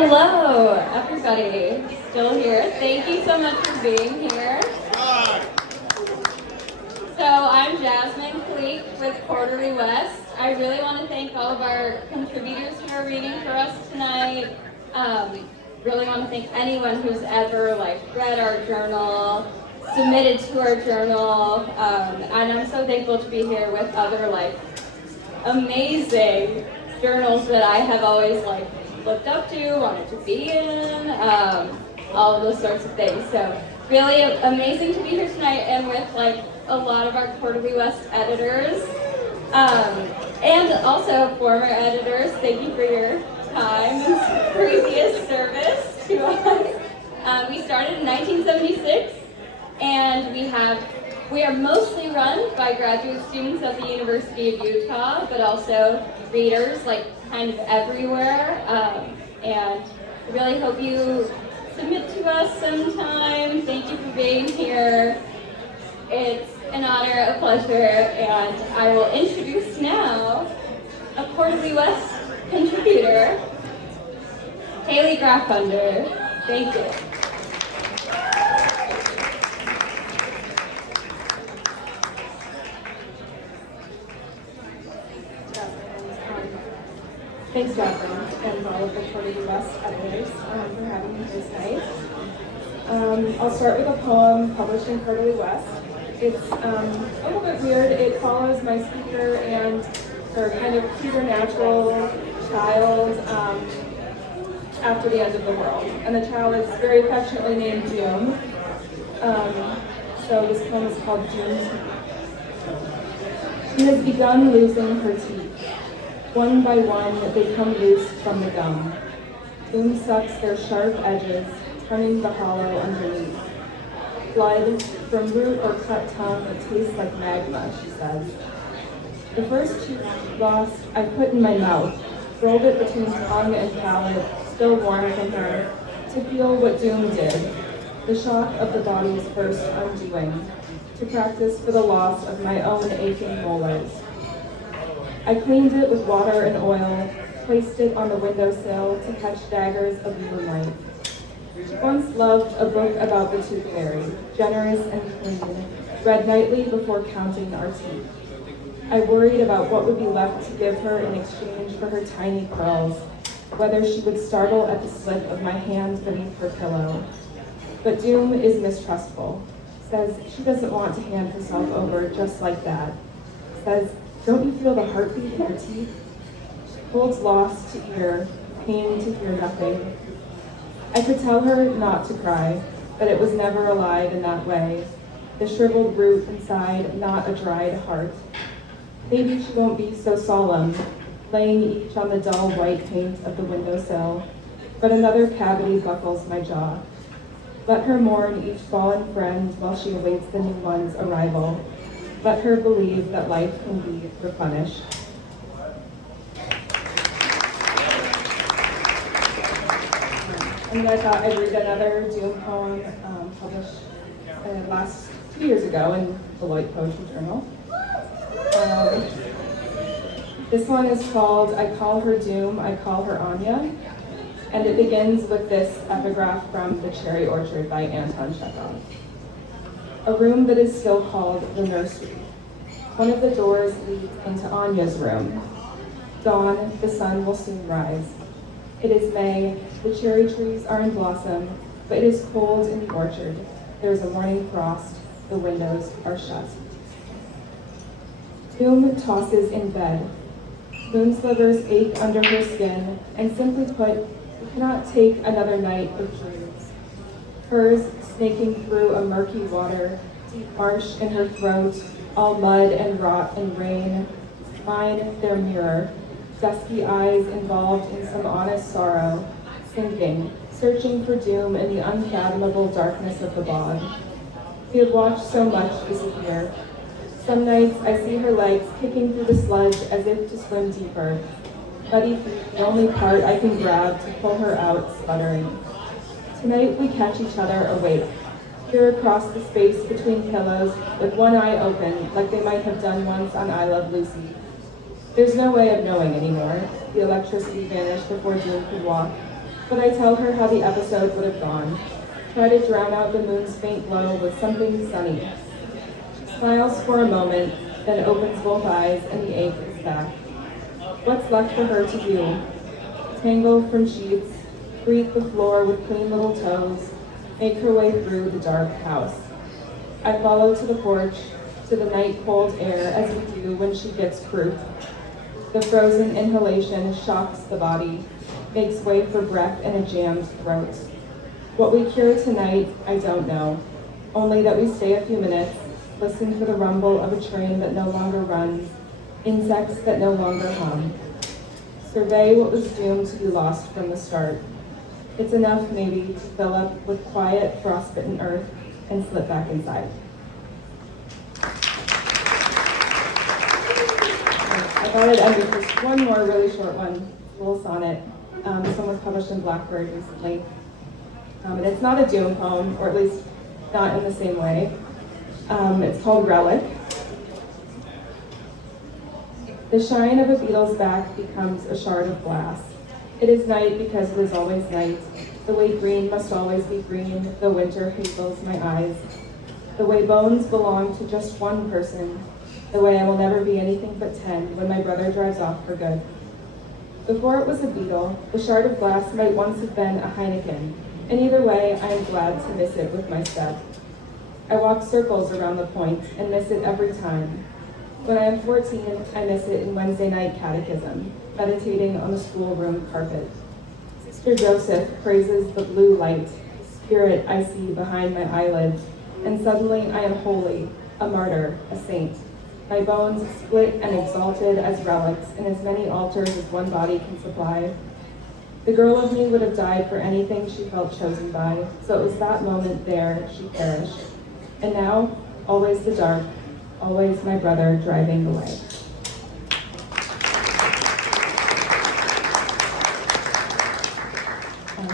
Hello, everybody. Still here. Thank you so much for being here. So I'm Jasmine Cleek with Quarterly West. I really want to thank all of our contributors who are reading for us tonight. Really want to thank anyone who's ever read our journal, submitted to our journal, and I'm so thankful to be here with other amazing journals that I have always looked up to, wanted to be in, all of those sorts of things. So really amazing to be here tonight and with a lot of our Quarterly West editors, and also former editors. Thank you for your time and previous service to us. We started in 1976, and we are mostly run by graduate students at the University of Utah, but also readers kind of everywhere, and I really hope you submit to us sometime. Thank you for being here. It's an honor, a pleasure, and I will introduce now a Quarterly West contributor, Haley Graffunder. Thank you. Thanks, Jasmine, and all of the Quarterly West editors for having me here tonight. I'll start with a poem published in Quarterly West. It's a little bit weird. It follows my speaker and her kind of preternatural child after the end of the world. And the child is very affectionately named Doom. So this poem is called Doom. She has begun losing her teeth. One by one, they come loose from the gum. Doom sucks their sharp edges, turning the hollow underneath. Blood from root or cut tongue, it tastes like magma, she says. The first tooth lost, I put in my mouth, rolled it between tongue and palate, still warm from her, to feel what Doom did, the shock of the body's first undoing, to practice for the loss of my own aching molars. I cleaned it with water and oil, placed it on the windowsill to catch daggers of moonlight. She once loved a book about the tooth fairy, generous and clean, read nightly before counting our teeth. I worried about what would be left to give her in exchange for her tiny curls, whether she would startle at the slip of my hand beneath her pillow. But Doom is mistrustful, says she doesn't want to hand herself over just like that, says, don't you feel the heartbeat in your teeth? She holds loss to ear, pain to hear nothing. I could tell her not to cry, but it was never alive in that way. The shriveled root inside, not a dried heart. Maybe she won't be so solemn, laying each on the dull white paint of the windowsill, but another cavity buckles my jaw. Let her mourn each fallen friend while she awaits the new one's arrival. Let her believe that life can be replenished. And then I thought I'd read another Doom poem published last 2 years ago in Beloit Poetry Journal. This one is called I Call Her Doom, I Call Her Anya, and it begins with this epigraph from The Cherry Orchard by Anton Chekhov. A room that is still called the nursery. One of the doors leads into Anya's room. Dawn, the sun will soon rise. It is May, the cherry trees are in blossom, but it is cold in the orchard. There is a morning frost, the windows are shut. Doom tosses in bed. Moon slivers ache under her skin, and simply put, we cannot take another night of dreams. Hers snaking through a murky water, deep marsh in her throat, all mud and rot and rain. Mine, their mirror, dusky eyes involved in some honest sorrow, sinking, searching for doom in the unfathomable darkness of the bog. We have watched so much disappear. Some nights I see her legs kicking through the sludge as if to swim deeper. Muddy feet, the only part I can grab to pull her out, sputtering. Tonight we catch each other awake, peer across the space between pillows with one eye open, like they might have done once on I Love Lucy. There's no way of knowing anymore. The electricity vanished before June could walk. But I tell her how the episode would have gone. Try to drown out the moon's faint glow with something sunny. She smiles for a moment, then opens both eyes and the ache is back. What's left for her to do? Tangle from sheets, greet the floor with clean little toes, make her way through the dark house. I follow to the porch, to the night cold air as we do when she gets croup. The frozen inhalation shocks the body, makes way for breath in a jammed throat. What we cure tonight, I don't know. Only that we stay a few minutes, listen for the rumble of a train that no longer runs, insects that no longer hum. Survey what was doomed to be lost from the start. It's enough, maybe, to fill up with quiet, frostbitten earth and slip back inside. I thought I'd end with just one more really short one, a little sonnet. This one was published in Blackbird recently. And it's not a doom poem, or at least not in the same way. It's called Relic. The shine of a beetle's back becomes a shard of glass. It is night because it is always night. The way green must always be green, though winter hazels my eyes. The way bones belong to just one person. The way I will never be anything but 10 when my brother drives off for good. Before it was a beetle, the shard of glass might once have been a Heineken, and either way, I am glad to miss it with my step. I walk circles around the point and miss it every time. When I am 14, I miss it in Wednesday night catechism, meditating on the schoolroom carpet. Sister Joseph praises the blue light, spirit I see behind my eyelids, and suddenly I am holy, a martyr, a saint. My bones split and exalted as relics in as many altars as one body can supply. The girl of me would have died for anything she felt chosen by, so it was that moment there she perished. And now, always the dark, always my brother driving away.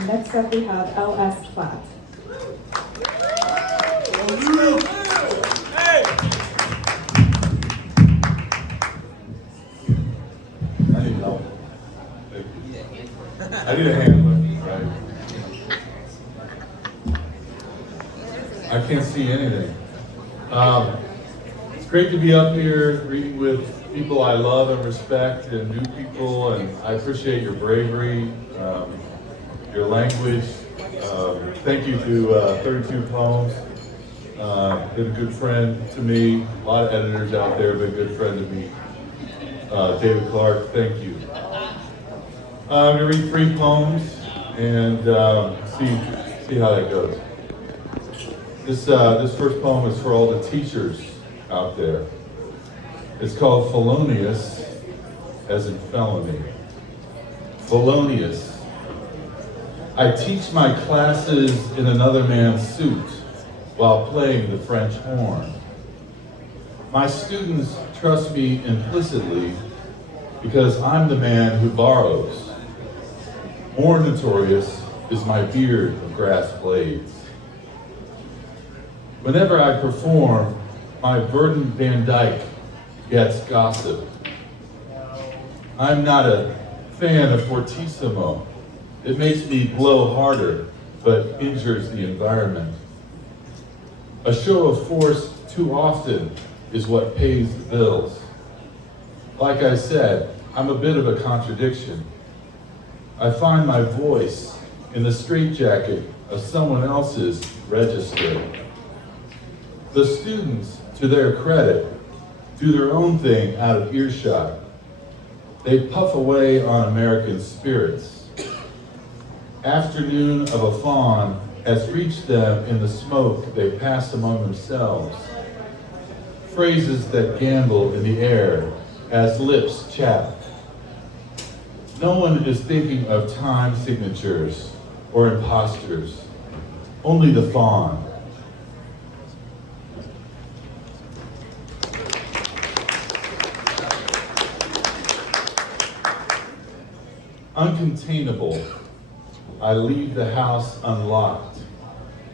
Next up we have L.S. Platt. I need a hand lift, right? I can't see anything. It's great to be up here reading with people I love and respect and new people, and I appreciate your bravery, your language. Thank you to 32 Poems. Been a good friend to me. A lot of editors out there, but a good friend to me. David Clark, thank you. I'm going to read 3 poems and see how that goes. This first poem is for all the teachers out there. It's called Felonious, as in felony. Felonious. I teach my classes in another man's suit while playing the French horn. My students trust me implicitly because I'm the man who borrows. More notorious is my beard of grass blades. Whenever I perform, my Burton Van Dyke gets gossip. I'm not a fan of fortissimo. It makes me blow harder, but injures the environment. A show of force too often is what pays the bills. Like I said, I'm a bit of a contradiction. I find my voice in the straitjacket of someone else's register. The students, to their credit, do their own thing out of earshot. They puff away on American spirits. Afternoon of a fawn has reached them in the smoke they pass among themselves. Phrases that gamble in the air as lips chat. No one is thinking of time signatures or imposters, only the fawn. Uncontainable, I leave the house unlocked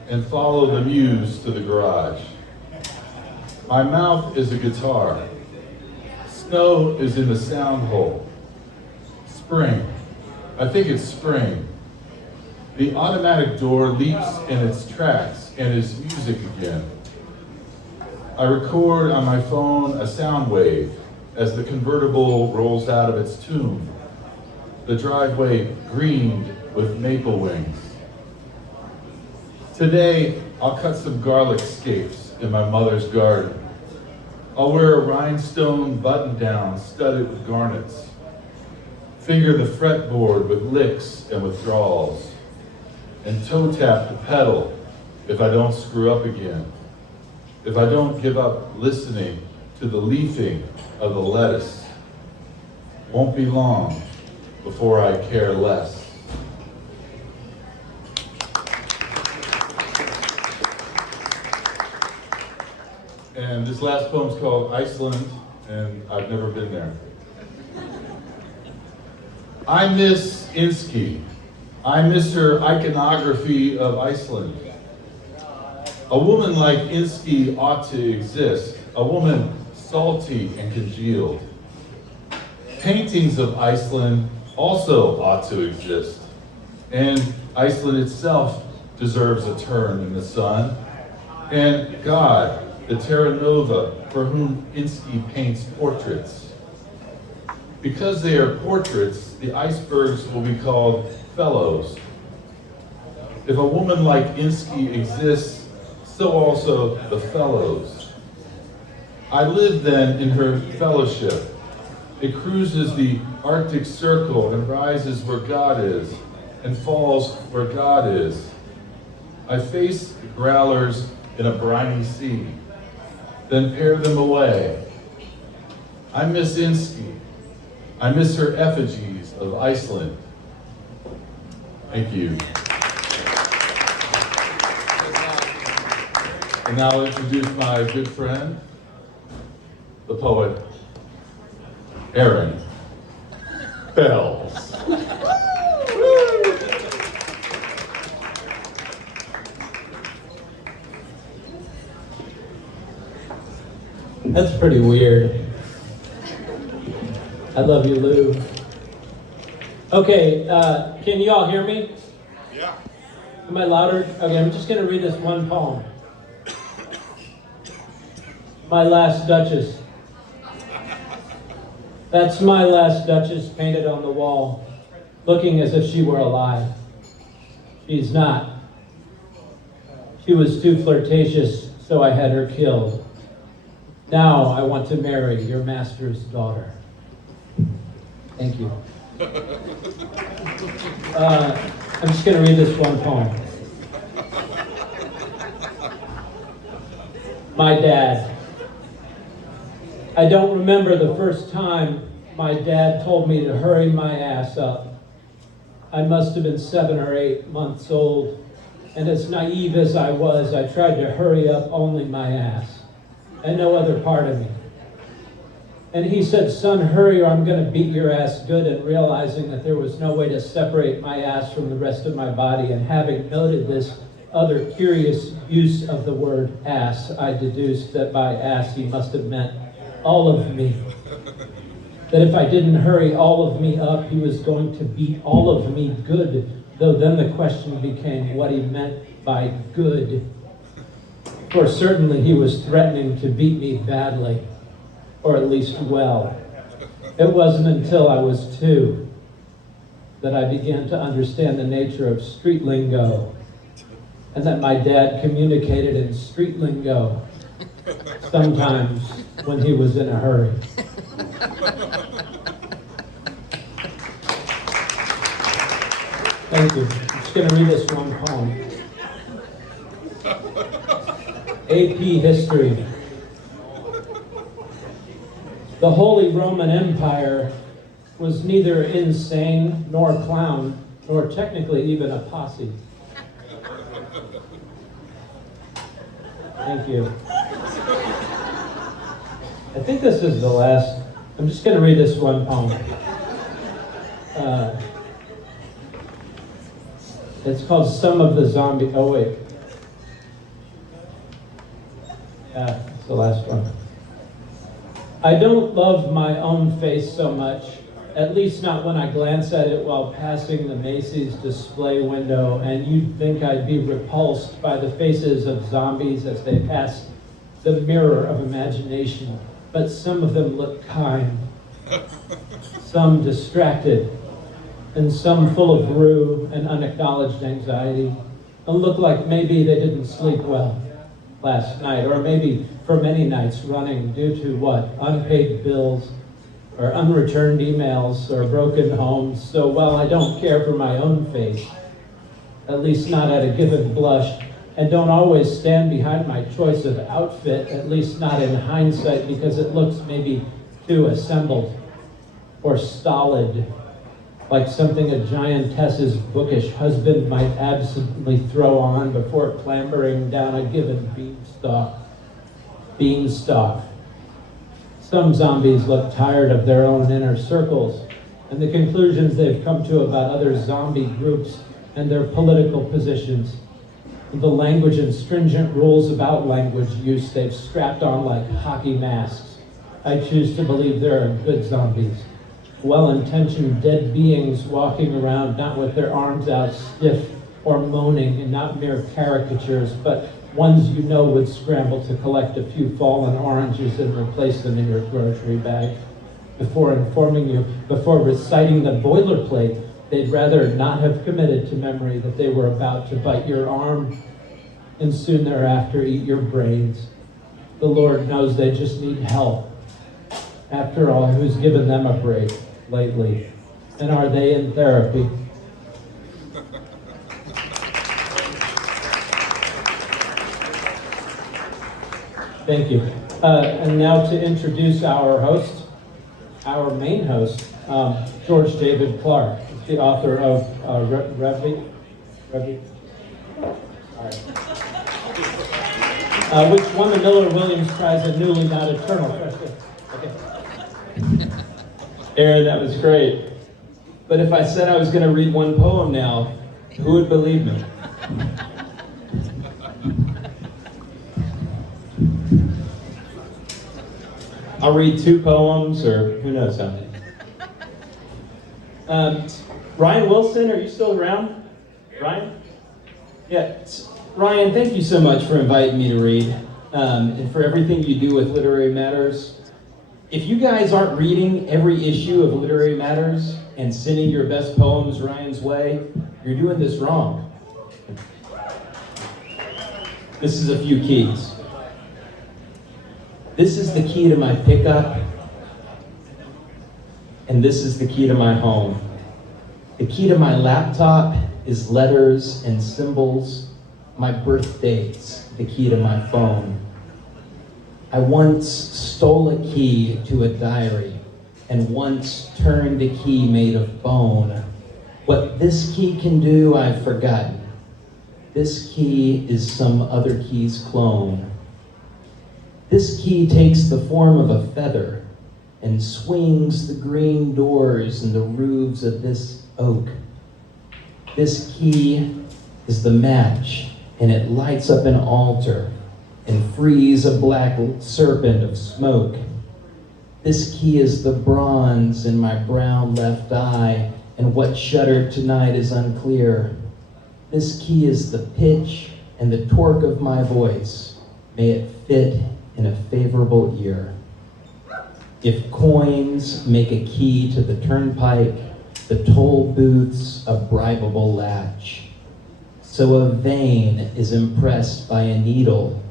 and follow the muse to the garage. My mouth is a guitar. Snow is in the sound hole. Spring, I think it's spring. The automatic door leaps in its tracks and is music again. I record on my phone a sound wave as the convertible rolls out of its tomb, the driveway greened with maple wings. Today, I'll cut some garlic scapes in my mother's garden. I'll wear a rhinestone button-down studded with garnets, finger the fretboard with licks and withdrawals, and toe tap the pedal if I don't screw up again, if I don't give up listening to the leafing of the lettuce. Won't be long before I care less. And this last poem's called Iceland, and I've never been there. I miss Inski. I miss her iconography of Iceland. A woman like Inski ought to exist, a woman salty and congealed. Paintings of Iceland also ought to exist, and Iceland itself deserves a turn in the sun. And God, the Terra Nova, for whom Inski paints portraits. Because they are portraits, the icebergs will be called fellows. If a woman like Inski exists, so also the fellows. I live then in her fellowship. It cruises the Arctic Circle and rises where God is and falls where God is. I face the growlers in a briny sea, then pair them away. I miss Inski. I miss her effigies of Iceland. Thank you. And now I'll introduce my good friend, the poet, Aaron Bells. That's pretty weird. I love you, Lou. Okay, can you all hear me? Yeah. Am I louder? Okay, I'm just going to read this one poem. My Last Duchess. That's my last Duchess painted on the wall, looking as if she were alive. She's not. She was too flirtatious, so I had her killed. Now I want to marry your master's daughter. Thank you. I'm just going to read this one poem. My dad. I don't remember the first time my dad told me to hurry my ass up. I must have been 7 or 8 months old, and as naive as I was, I tried to hurry up only my ass, and no other part of me. And he said, son, hurry or I'm going to beat your ass good, and realizing that there was no way to separate my ass from the rest of my body, and having noted this other curious use of the word ass, I deduced that by ass he must have meant all of me. That if I didn't hurry all of me up, he was going to beat all of me good, though then the question became what he meant by good. For certainly he was threatening to beat me badly, or at least well. It wasn't until I was 2 that I began to understand the nature of street lingo, and that my dad communicated in street lingo, sometimes when he was in a hurry. Thank you. I'm just going to read this one poem. AP History. The Holy Roman Empire was neither insane nor clown, nor technically even a posse. Thank you. I think this is the last. I'm just going to read this one poem. It's called Some of the Zombie. Oh, wait. Yeah, it's the last one. I don't love my own face so much At least not when I glance at it while passing the Macy's display window, and you'd think I'd be repulsed by the faces of zombies as they pass the mirror of imagination. But some of them look kind, some distracted, and some full of rue and unacknowledged anxiety, and look like maybe they didn't sleep well last night, or maybe for many nights running due to what? Unpaid bills, or unreturned emails, or broken homes. So while I don't care for my own face, at least not at a given blush, and don't always stand behind my choice of outfit, at least not in hindsight, because it looks maybe too assembled or stolid, like something a giantess's bookish husband might absently throw on before clambering down a given beanstalk. Some zombies look tired of their own inner circles and the conclusions they've come to about other zombie groups and their political positions, and the language and stringent rules about language use they've strapped on like hockey masks. I choose to believe there are good zombies, well-intentioned dead beings walking around not with their arms out stiff or moaning, and not mere caricatures, but ones you know would scramble to collect a few fallen oranges and replace them in your grocery bag. Before reciting the boilerplate, they'd rather not have committed to memory that they were about to bite your arm and soon thereafter eat your brains. The Lord knows they just need help. After all, who's given them a break lately? And are they in therapy? Thank you. And now to introduce our host, our main host, George David Clark, the author of Revy, which won the Miller-Williams Prize and Newly Not Eternal. Okay. Aaron, that was great. But if I said I was going to read one poem now, who would believe me? I'll read 2 poems, or who knows how many. Ryan Wilson, are you still around? Ryan? Yeah. Ryan, thank you so much for inviting me to read, and for everything you do with Literary Matters. If you guys aren't reading every issue of Literary Matters and sending your best poems Ryan's way, you're doing this wrong. This is a few keys. This is the key to my pickup, and this is the key to my home. The key to my laptop is letters and symbols, my birth dates, the key to my phone. I once stole a key to a diary, and once turned a key made of bone. What this key can do, I've forgotten. This key is some other key's clone. This key takes the form of a feather and swings the green doors and the roofs of this oak. This key is the match, and it lights up an altar and frees a black serpent of smoke. This key is the bronze in my brown left eye, and what shuddered tonight is unclear. This key is the pitch and the torque of my voice. May it fit in a favorable ear. If coins make a key to the turnpike, the toll booth's a bribable latch. So a vein is impressed by a needle,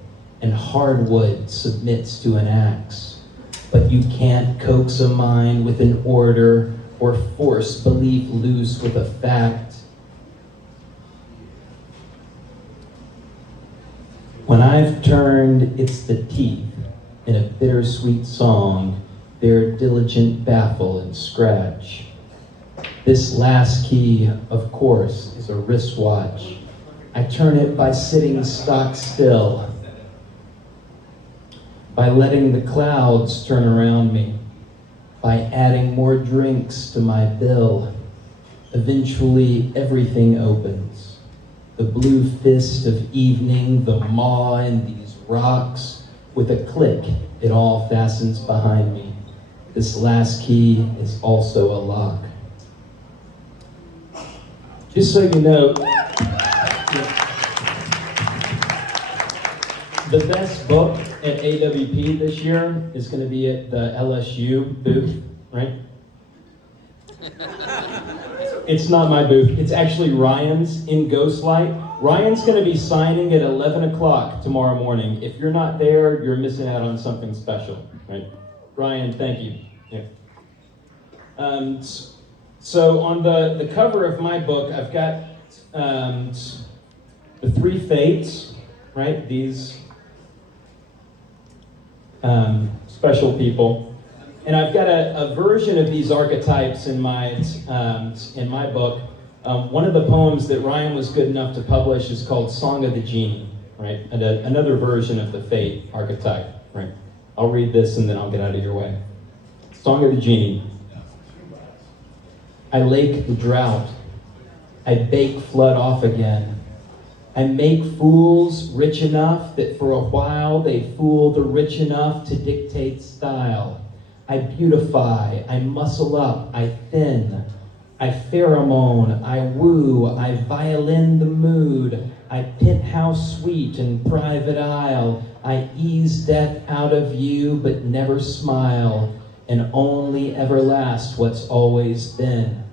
and hardwood submits to an axe. But you can't coax a mind with an order or force belief loose with a fact. When I've turned, it's the teeth in a bittersweet song, their diligent baffle and scratch. This last key, of course, is a wristwatch. I turn it by sitting stock still, by letting the clouds turn around me, by adding more drinks to my bill. Eventually, everything opens. The blue fist of evening, the maw in these rocks. With a click, it all fastens behind me. This last key is also a lock. Just so you know, the best book at AWP this year is going to be at the LSU booth, right? It's not my booth. It's actually Ryan's in Ghostlight. Ryan's going to be signing at 11 o'clock tomorrow morning. If you're not there, you're missing out on something special, right? Ryan, thank you. Yeah. So on the cover of my book, I've got the three fates, right? These special people. And I've got a version of these archetypes in my book. One of the poems that Ryan was good enough to publish is called Song of the Genie, right? And another version of the fate archetype, right? I'll read this and then I'll get out of your way. Song of the Genie. I lake the drought. I bake flood off again. I make fools rich enough that for a while they fool the rich enough to dictate style. I beautify, I muscle up, I thin, I pheromone, I woo, I violin the mood, I penthouse suite and private aisle, I ease death out of you but never smile, and only ever last what's always been.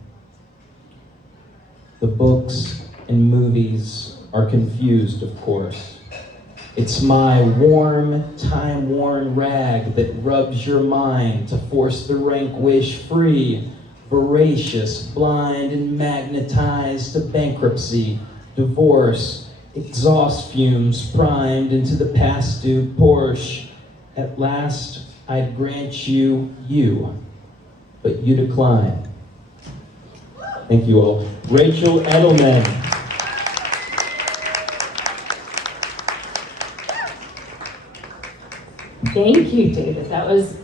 The books and movies are confused, of course. It's my warm, time-worn rag that rubs your mind to force the rank wish free, voracious, blind, and magnetized to bankruptcy, divorce, exhaust fumes primed into the past due Porsche. At last, I'd grant you, but you decline. Thank you all. Rachel Edelman. Thank you, David. That was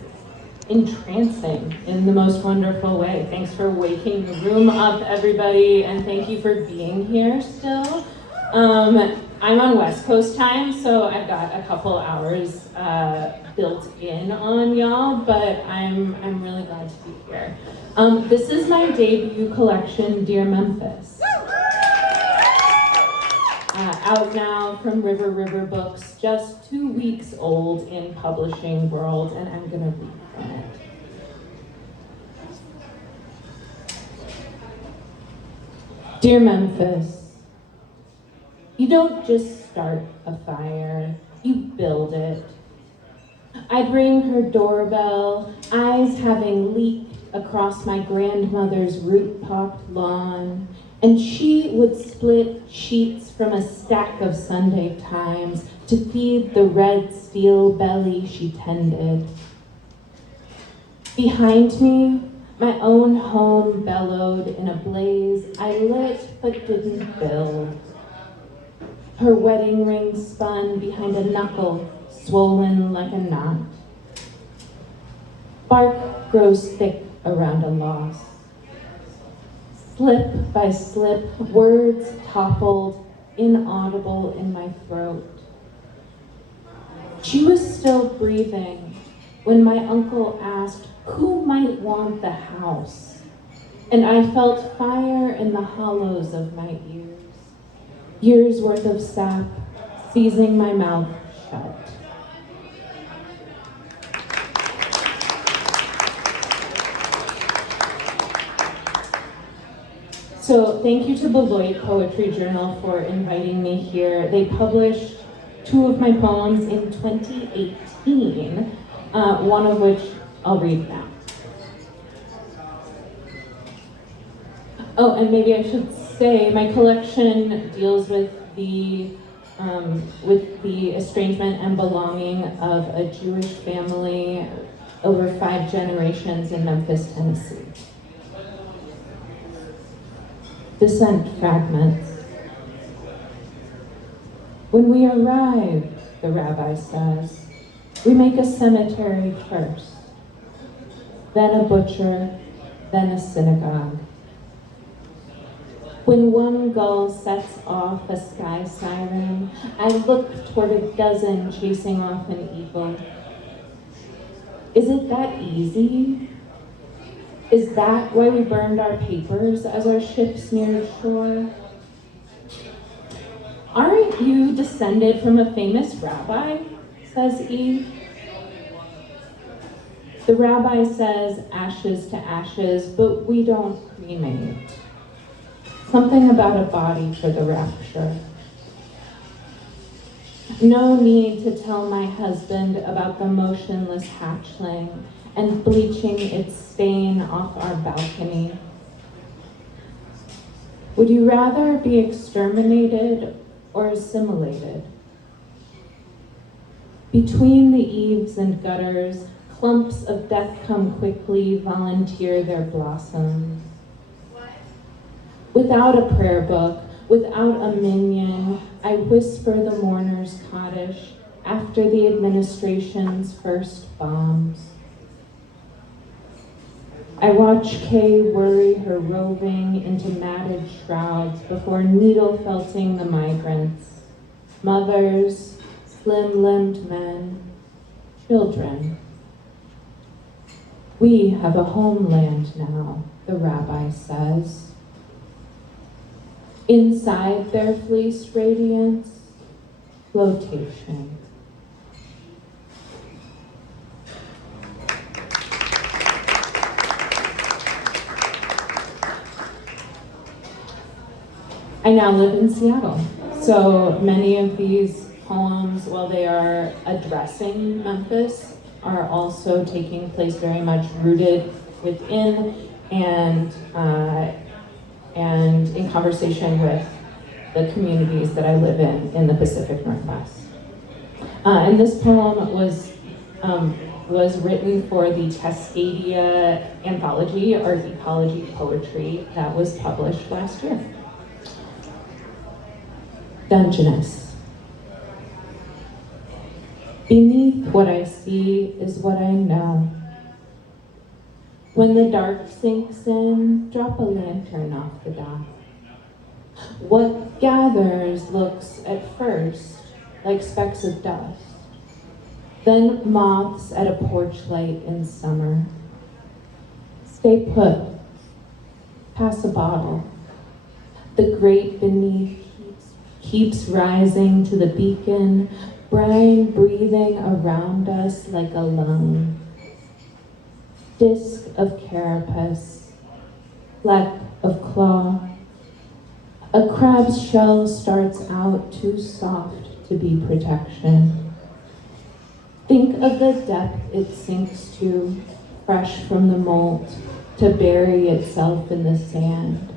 entrancing in the most wonderful way. Thanks for waking the room up, everybody, and thank you for being here still. I'm on West Coast time, so I've got a couple hours built in on y'all, but I'm really glad to be here. This is my debut collection, Dear Memphis. Out now from River Books, just 2 weeks old in publishing world, and I'm gonna read from it. Dear Memphis, you don't just start a fire, you build it. I'd ring her doorbell, eyes having leaked across my grandmother's root-pocked lawn, and she would split sheets from a stack of Sunday Times to feed the red steel belly she tended. Behind me, my own home bellowed in a blaze I lit but didn't build. Her wedding ring spun behind a knuckle, swollen like a knot. Bark grows thick around a loss. Slip by slip, words toppled, inaudible in my throat. She was still breathing when my uncle asked who might want the house, and I felt fire in the hollows of my ears, years worth of sap seizing my mouth shut. So thank you to Beloit Poetry Journal for inviting me here. They published 2 of my poems in 2018, one of which I'll read now. Oh, and maybe I should say my collection deals with the estrangement and belonging of a Jewish family over 5 generations in Memphis, Tennessee. Descent fragments. When we arrive, the rabbi says, we make a cemetery first, then a butcher, then a synagogue. When one gull sets off a sky siren, I look toward a dozen chasing off an eagle. Is it that easy? Is that why we burned our papers as our ships neared shore? Aren't you descended from a famous rabbi? Says Eve. The rabbi says ashes to ashes, but we don't cremate. Something about a body for the rapture. No need to tell my husband about the motionless hatchling and bleaching its stain off our balcony. Would you rather be exterminated or assimilated? Between the eaves and gutters, clumps of death come quickly, volunteer their blossoms. Without a prayer book, without a minyan, I whisper the mourner's Kaddish after the administration's first bombs. I watch Kay worry her roving into matted shrouds before needle felting the migrants, mothers, slim-limbed men, children. We have a homeland now, the rabbi says. Inside their fleece radiance, flotation. I now live in Seattle, so many of these poems, while they are addressing Memphis, are also taking place very much rooted within and in conversation with the communities that I live in the Pacific Northwest. And this poem was written for the Cascadia anthology, or ecology poetry, that was published last year. Dungeness. Beneath what I see is what I know. When the dark sinks in, drop a lantern off the dock. What gathers looks at first like specks of dust, then moths at a porch light in summer. Stay put, pass a bottle. The grate beneath keeps rising to the beacon, brine breathing around us like a lung. Disc of carapace, fleck of claw. A crab's shell starts out too soft to be protection. Think of the depth it sinks to, fresh from the molt, to bury itself in the sand.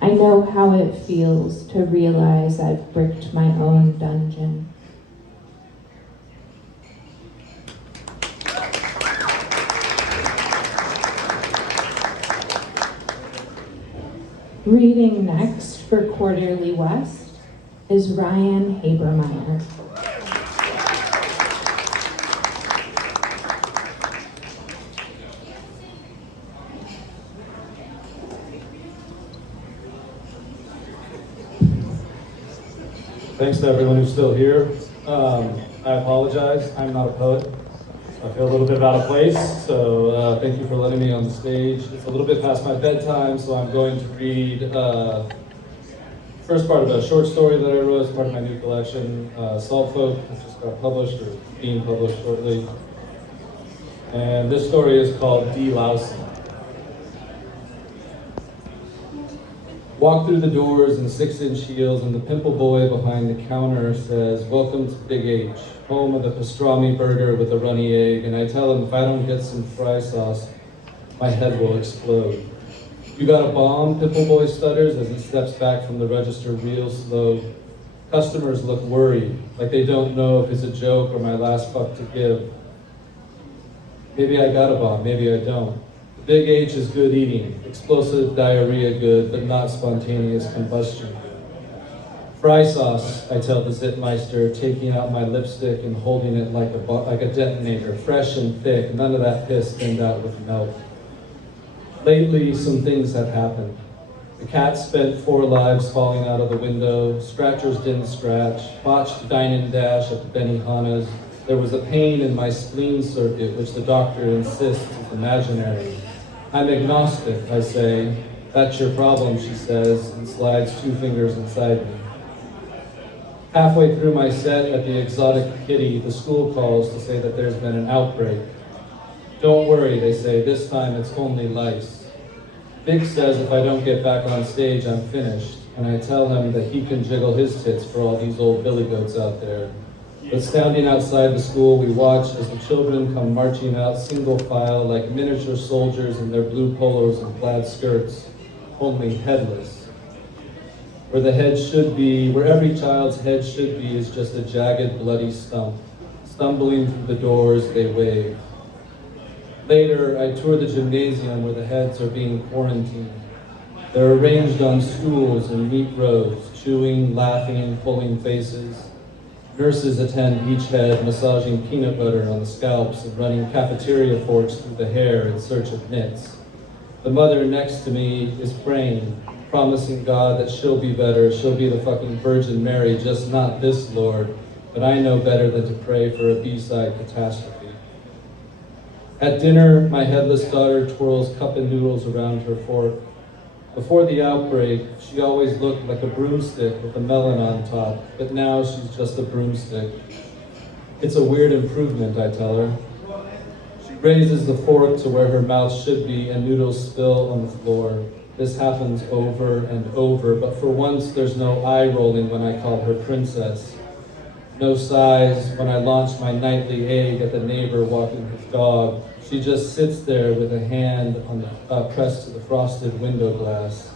I know how it feels to realize I've bricked my own dungeon. Reading next for Quarterly West is Ryan Habermeyer. Thanks to everyone who's still here. I apologize, I'm not a poet. I feel a little bit out of place, so thank you for letting me on the stage. It's a little bit past my bedtime, so I'm going to read first part of a short story that I wrote as part of my new collection, Salt Folk, which just got published or being published shortly. And this story is called Delousing. Walk through the doors in 6-inch heels, and the pimple boy behind the counter says, "Welcome to Big H, home of the pastrami burger with a runny egg." And I tell him if I don't get some fry sauce, my head will explode. "You got a bomb?" Pimple boy stutters as he steps back from the register real slow. Customers look worried, like they don't know if it's a joke or my last fuck to give. Maybe I got a bomb, maybe I don't. Big H is good eating, explosive diarrhea good, but not spontaneous combustion. "Fry sauce," I tell the Zitmeister, taking out my lipstick and holding it like a detonator, fresh and thick, none of that piss thinned out with milk. Lately, some things have happened. The cat spent 4 lives falling out of the window, scratchers didn't scratch, botched dine and dash at the Benihana's, There was a pain in my spleen circuit, which the doctor insists is imaginary. I'm agnostic, I say. That's your problem, she says, and slides 2 fingers inside me. Halfway through my set at the Exotic Kitty, the school calls to say that there's been an outbreak. Don't worry, they say, this time it's only lice. Vic says if I don't get back on stage, I'm finished, and I tell him that he can jiggle his tits for all these old billy goats out there. But standing outside the school, we watch as the children come marching out single file like miniature soldiers in their blue polos and plaid skirts, only headless. Where the head should be, where every child's head should be, is just a jagged, bloody stump. Stumbling through the doors, they wave. Later, I tour the gymnasium where the heads are being quarantined. They're arranged on stools in neat rows, chewing, laughing, pulling faces. Nurses attend each head, massaging peanut butter on the scalps and running cafeteria forks through the hair in search of nits. The mother next to me is praying, promising God that she'll be better, she'll be the fucking Virgin Mary, just not this Lord. But I know better than to pray for a B-side catastrophe. At dinner, my headless daughter twirls cup and noodles around her fork. Before the outbreak, she always looked like a broomstick with a melon on top, but now she's just a broomstick. It's a weird improvement, I tell her. She raises the fork to where her mouth should be and noodles spill on the floor. This happens over and over, but for once there's no eye rolling when I call her princess. No sighs when I launch my nightly egg at the neighbor walking his dog. She just sits there with a hand on pressed to the frosted window glass.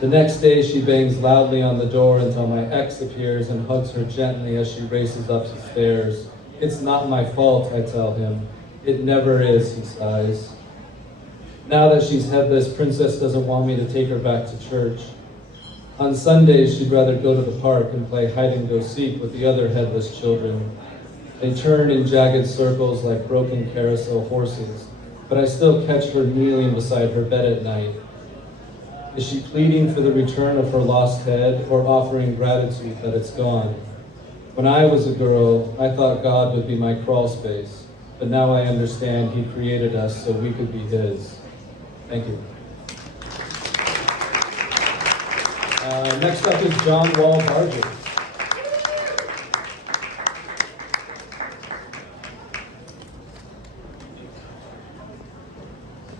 The next day she bangs loudly on the door until my ex appears and hugs her gently as she races up the stairs. It's not my fault, I tell him. It never is, he sighs. Now that she's headless, Princess doesn't want me to take her back to church. On Sundays, she'd rather go to the park and play hide-and-go-seek with the other headless children. They turn in jagged circles like broken carousel horses, but I still catch her kneeling beside her bed at night. Is she pleading for the return of her lost head or offering gratitude that it's gone? When I was a girl, I thought God would be my crawl space, but now I understand He created us so we could be His. Thank you. Next up is John Wall Barger.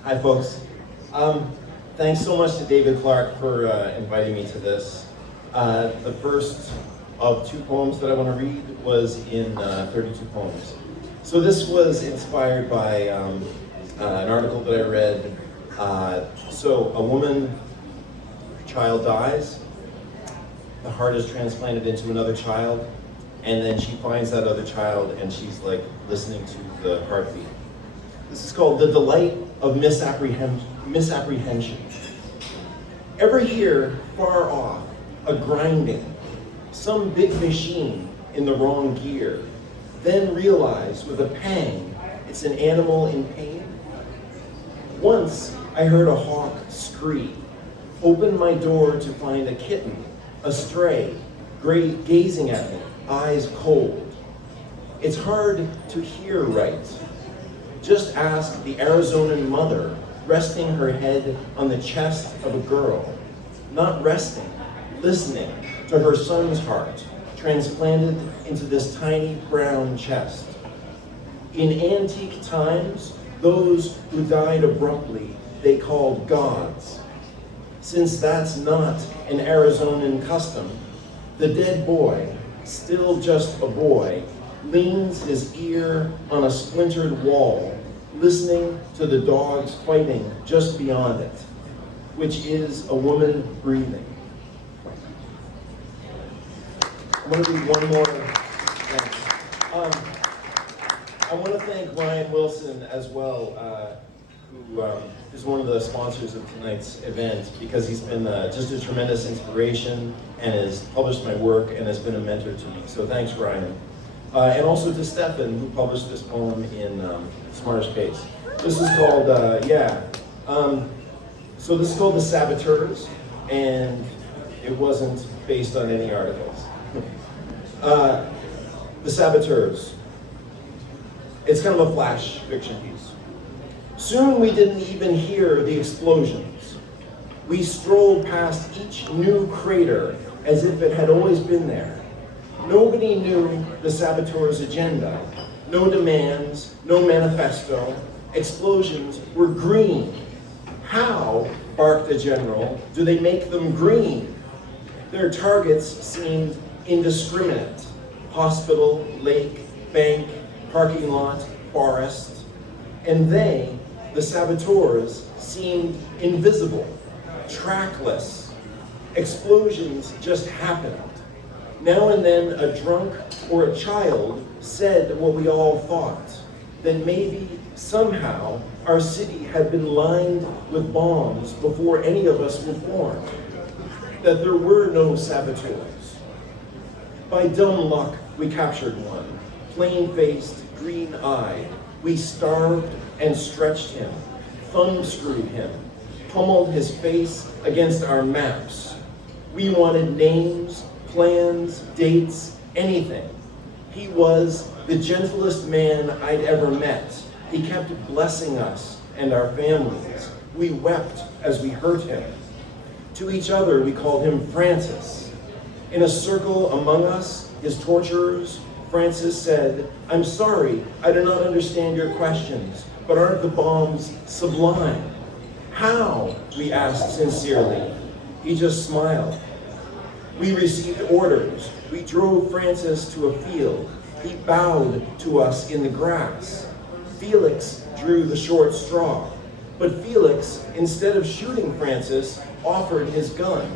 Hi, folks. Thanks so much to David Clark for inviting me to this. The first of 2 poems that I want to read was in 32 poems. So this was inspired by an article that I read. So a woman, her child dies, the heart is transplanted into another child, and then she finds that other child and she's like listening to the heartbeat. This is called The Delight of Misapprehension. Ever hear far off a grinding, some big machine in the wrong gear, then realize with a pang it's an animal in pain? Once I heard a hawk scream, opened my door to find a kitten, astray, gazing at me, eyes cold. It's hard to hear right. Just ask the Arizonan mother resting her head on the chest of a girl, not resting, listening to her son's heart transplanted into this tiny brown chest. In antique times, those who died abruptly, they called gods. Since that's not an Arizonan custom, the dead boy, still just a boy, leans his ear on a splintered wall, listening to the dogs fighting just beyond it, which is a woman breathing. I'm going to read one more. Thanks. I want to thank Ryan Wilson as well, who is one of the sponsors of tonight's event, because he's been just a tremendous inspiration and has published my work and has been a mentor to me. So thanks, Ryan. And also to Stefan, who published this poem in Smartish Pace. This is called, so this is called The Saboteurs, and it wasn't based on any articles. The Saboteurs. It's kind of a flash fiction piece. Soon we didn't even hear the explosions. We strolled past each new crater as if it had always been there. Nobody knew the saboteurs' agenda. No demands, no manifesto. Explosions were green. How, barked a general, do they make them green? Their targets seemed indiscriminate. Hospital, lake, bank, parking lot, forest. And they, the saboteurs, seemed invisible, trackless. Explosions just happened. Now and then a drunk or a child said what we all thought, that maybe, somehow, our city had been lined with bombs before any of us were born, that there were no saboteurs. By dumb luck, we captured one, plain-faced, green-eyed. We starved and stretched him, thumb-screwed him, pummeled his face against our maps. We wanted names, plans, dates, anything. He was the gentlest man I'd ever met. He kept blessing us and our families. We wept as we hurt him. To each other, we called him Francis. In a circle among us, his torturers, Francis said, "I'm sorry, I do not understand your questions, but aren't the bombs sublime?" "How?" we asked sincerely. He just smiled. We received orders. We drove Francis to a field. He bowed to us in the grass. Felix drew the short straw. But Felix, instead of shooting Francis, offered his gun.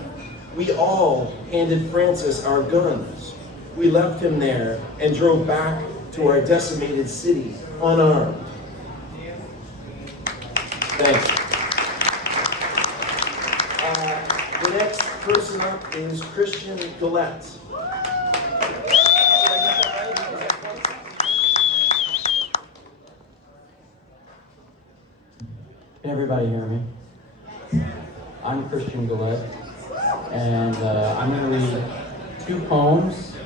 We all handed Francis our guns. We left him there and drove back to our decimated city unarmed. Thanks. The next person up is Christian Gillette. Can everybody hear me? I'm Christian Beloit, and I'm going to read 2 poems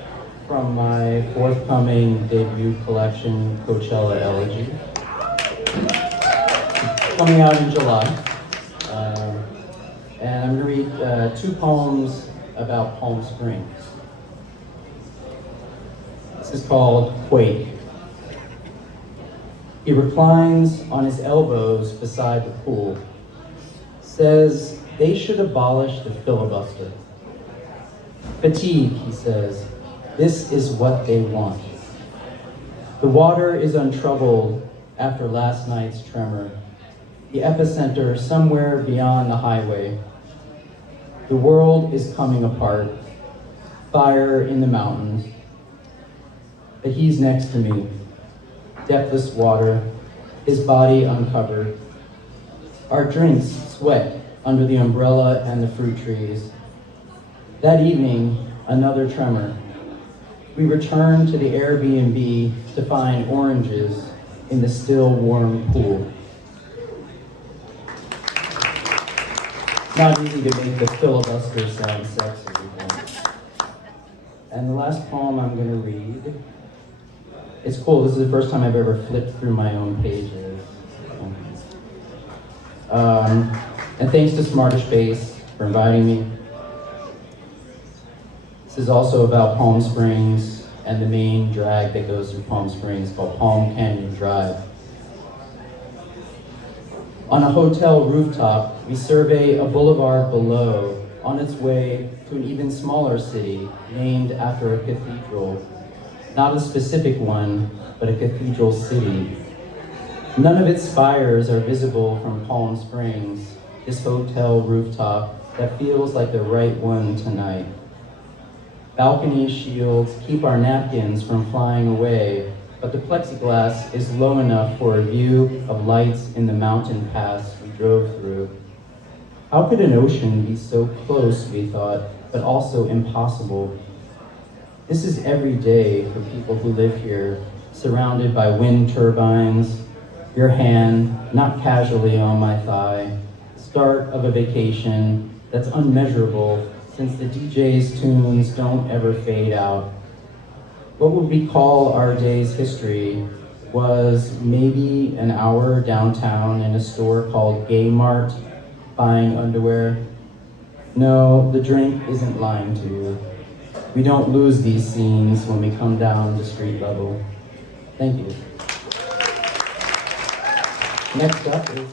from my forthcoming debut collection, Coachella Elegy, coming out in July. And I'm going to read 2 poems about Palm Springs. This is called Quake. He reclines on his elbows beside the pool, says they should abolish the filibuster. Fatigue, he says, this is what they want. The water is untroubled after last night's tremor, the epicenter somewhere beyond the highway. The world is coming apart, fire in the mountains. But he's next to me. Depthless water, his body uncovered. Our drinks sweat under the umbrella and the fruit trees. That evening, another tremor. We return to the Airbnb to find oranges in the still warm pool. Not easy to make the filibuster sound sexy. And the last poem I'm going to read, it's cool, this is the first time I've ever flipped through my own pages. And thanks to Smartish Pace for inviting me. This is also about Palm Springs and the main drag that goes through Palm Springs called Palm Canyon Drive. On a hotel rooftop, we survey a boulevard below on its way to an even smaller city named after a cathedral. Not a specific one, but a cathedral city. None of its spires are visible from Palm Springs, this hotel rooftop that feels like the right one tonight. Balcony shields keep our napkins from flying away, but the plexiglass is low enough for a view of lights in the mountain pass we drove through. How could an ocean be so close, we thought, but also impossible? This is every day for people who live here, surrounded by wind turbines, your hand not casually on my thigh, start of a vacation that's unmeasurable since the DJ's tunes don't ever fade out. What would we call our day's history was maybe an hour downtown in a store called Gay Mart, buying underwear. No, the drink isn't lying to you. We don't lose these scenes when we come down to street level. Thank you. Next up is